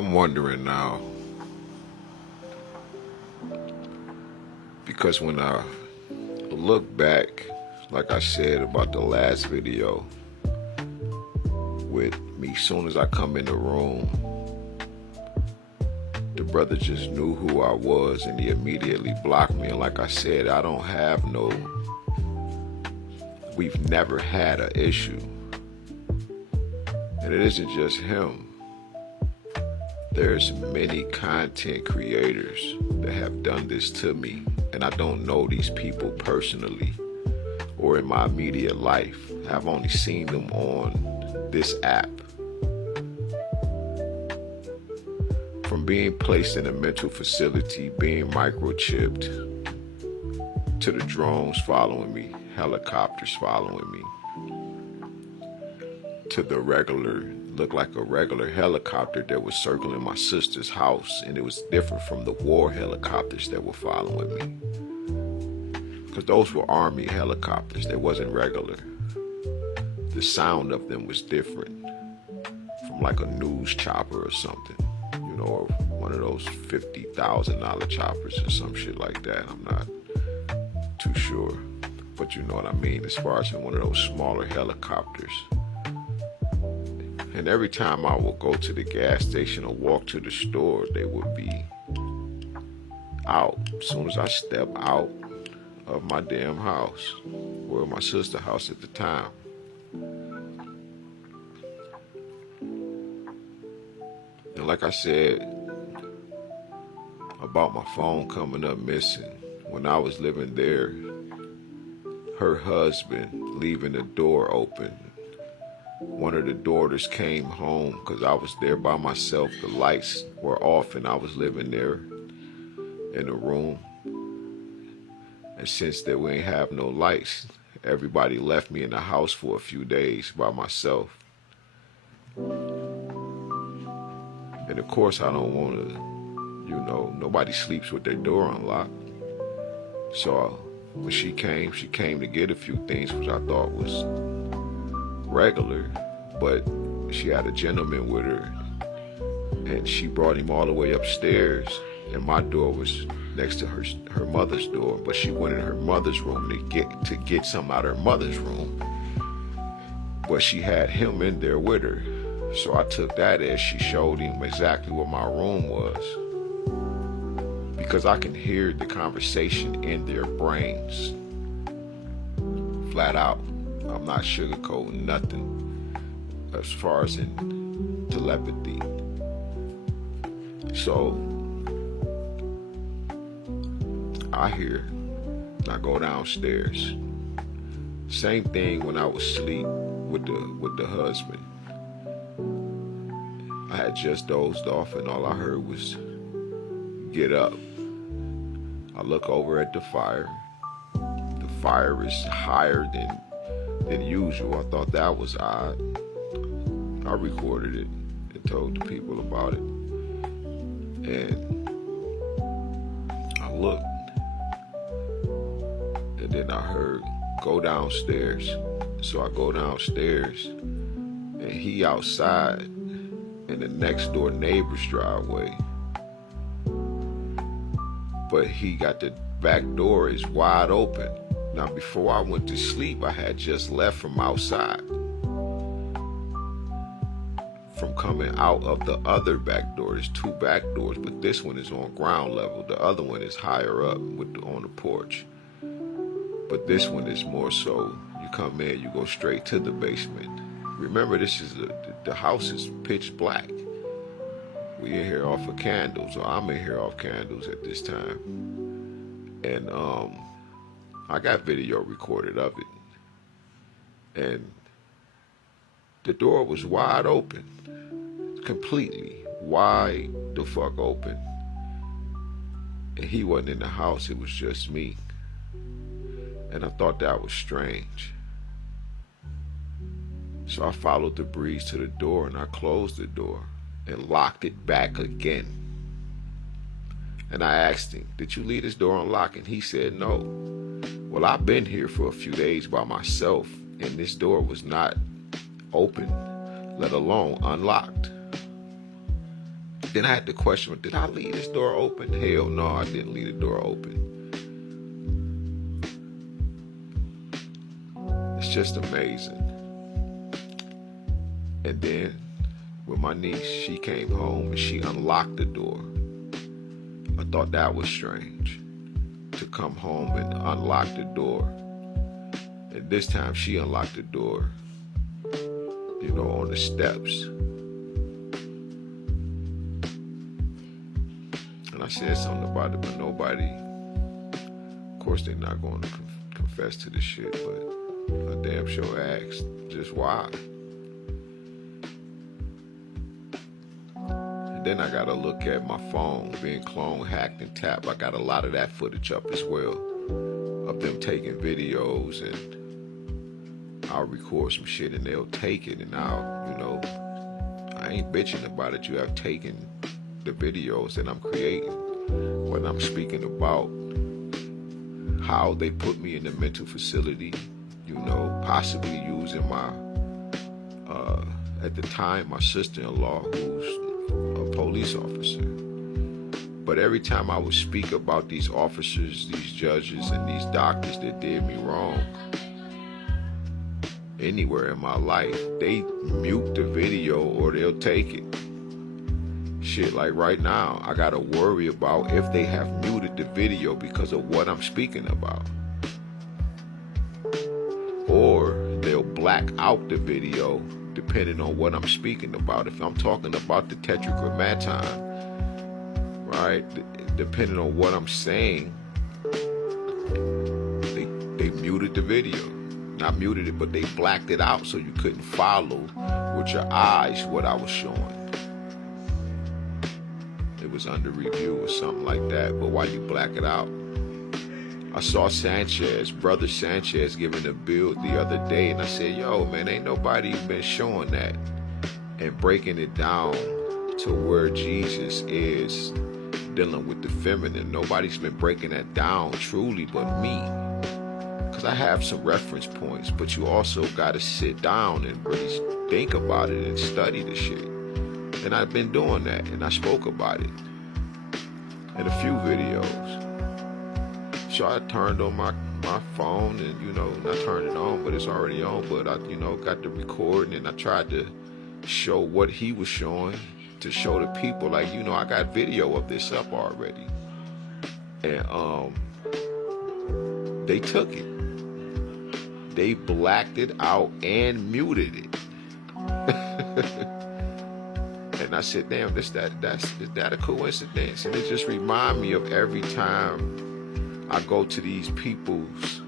I'm wondering now, because when I look back, like I said about the last video, with me, soon as I come in the room, the brother just knew who I was and he immediately blocked me. And like I said, we've never had an issue. And it isn't just him. There's many content creators that have done this to me, and I don't know these people personally or in my immediate life. I've only seen them on this app. From being placed in a mental facility, being microchipped, to the drones following me, helicopters following me, to the looked like a regular helicopter that was circling my sister's house, and it was different from the war helicopters that were following me. Because those were army helicopters, they wasn't regular. The sound of them was different, from like a news chopper or something, or one of those $50,000 choppers or some shit like that. I'm not too sure, but you know what I mean, as far as one of those smaller helicopters. And every time I would go to the gas station or walk to the store, they would be out. As soon as I step out of my damn house, or my sister's house at the time. And like I said about my phone coming up missing, when I was living there, her husband leaving the door open. One of the daughters came home because I was there by myself. The lights were off and I was living there in a room. And since that we ain't have no lights, everybody left me in the house for a few days by myself. And of course I don't want to, nobody sleeps with their door unlocked. So when she came to get a few things which I thought was regular, but she had a gentleman with her and she brought him all the way upstairs, and my door was next to her mother's door, but she went in her mother's room to get something out of her mother's room, but she had him in there with her. So I took that as she showed him exactly what my room was, because I can hear the conversation in their brains flat out. I'm not sugarcoating nothing as far as in telepathy. So I hear, and I go downstairs. Same thing when I was asleep with the husband. I had just dozed off and all I heard was, "Get up." I look over at the fire. The fire is higher than usual. I thought that was odd. I recorded it and told the people about it. And I looked. And then I heard, "Go downstairs." So I go downstairs and he outside in the next door neighbor's driveway. But he got the back door is wide open. Now before I went to sleep, I had just left from outside, from coming out of the other back door. There's two back doors, but this one is on ground level. The other one is higher up on the porch. But this one is more so, you come in, you go straight to the basement. Remember, this is the house is pitch black. We in here off of candles, or I'm in here off candles at this time. And I got video recorded of it. And the door was wide open. Completely wide the fuck open. And he wasn't in the house, it was just me. And I thought that was strange. So I followed the breeze to the door and I closed the door and locked it back again. And I asked him, "Did you leave this door unlocked?" And he said, "No." Well, I've been here for a few days by myself and this door was not open, let alone unlocked. Then I had to question, did I leave this door open? Hell no, I didn't leave the door open. It's just amazing. And then with my niece, she came home and she unlocked the door. I thought that was strange, to come home and unlock the door. And this time she unlocked the door, on the steps. And I said something about it, but nobody, of course they're not going to confess to this shit, but I damn sure asked just why. And then I got to look at my phone being cloned, hacked, and tapped. I got a lot of that footage up as well, of them taking videos, and I'll record some shit and they'll take it, and I ain't bitching about it. You have taken the videos that I'm creating when I'm speaking about how they put me in the mental facility, possibly using my, at the time, my sister-in-law, who's a police officer. But every time I would speak about these officers, these judges, and these doctors that did me wrong, anywhere in my life, they mute the video or they'll take it. Shit, like right now, I gotta worry about if they have muted the video because of what I'm speaking about. Or they'll black out the video depending on what I'm speaking about. If I'm talking about the tetragrammaton, right, depending on what I'm saying, they muted the video. Not muted it, but they blacked it out so you couldn't follow with your eyes what I was showing. It was under review or something like that, but why you black it out? I saw Brother Sanchez, giving a build the other day, and I said, yo, man, ain't nobody been showing that and breaking it down to where Jesus is dealing with the feminine. Nobody's been breaking that down truly but me. I have some reference points, but you also got to sit down and really think about it and study the shit. And I've been doing that, and I spoke about it in a few videos. So I turned on my phone and, not turned it on, but it's already on, but I, got the recording, and I tried to show what he was showing to show the people, like, I got video of this up already. And they took it. They blacked it out and muted it. And I said, damn, is that a coincidence? And it just reminds me of every time I go to these people's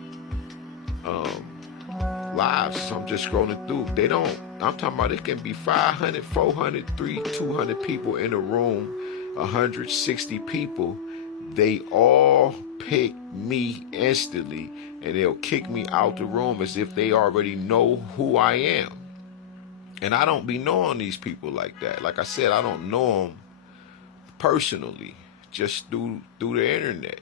lives. So I'm just scrolling through. I'm talking about it can be 500, 400, 300, 200 people in a room, 160 people. They all pick me instantly, and they'll kick me out the room as if they already know who I am. And I don't be knowing these people like that. Like I said, I don't know them personally, just through the internet.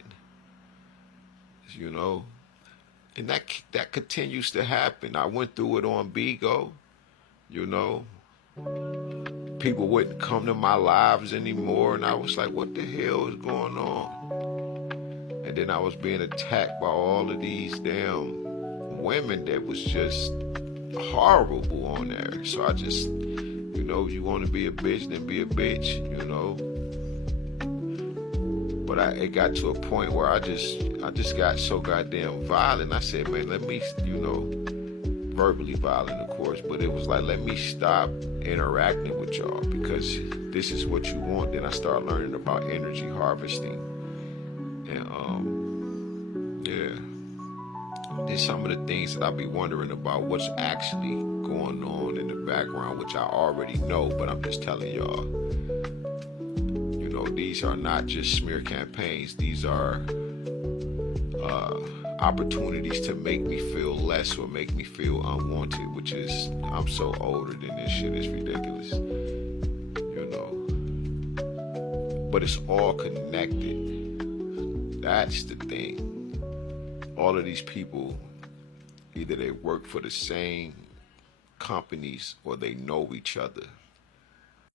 And that continues to happen. I went through it on Bigo. People wouldn't come to my lives anymore, and I was like, what the hell is going on? And then I was being attacked by all of these damn women that was just horrible on there. So I just, you want to be a bitch, then be a bitch, But it got to a point where I just got so goddamn violent. I said, man, let me, verbally violent, of course, but it was like, let me stop interacting with y'all because this is what you want. Then I started learning about energy harvesting, and there's some of the things that I be wondering about what's actually going on in the background, which I already know, but I'm just telling y'all, these are not just smear campaigns. These are opportunities to make me feel less or make me feel unwanted, which is, I'm so older than this shit, is ridiculous, but it's all connected. That's the thing. All of these people, either they work for the same companies or they know each other.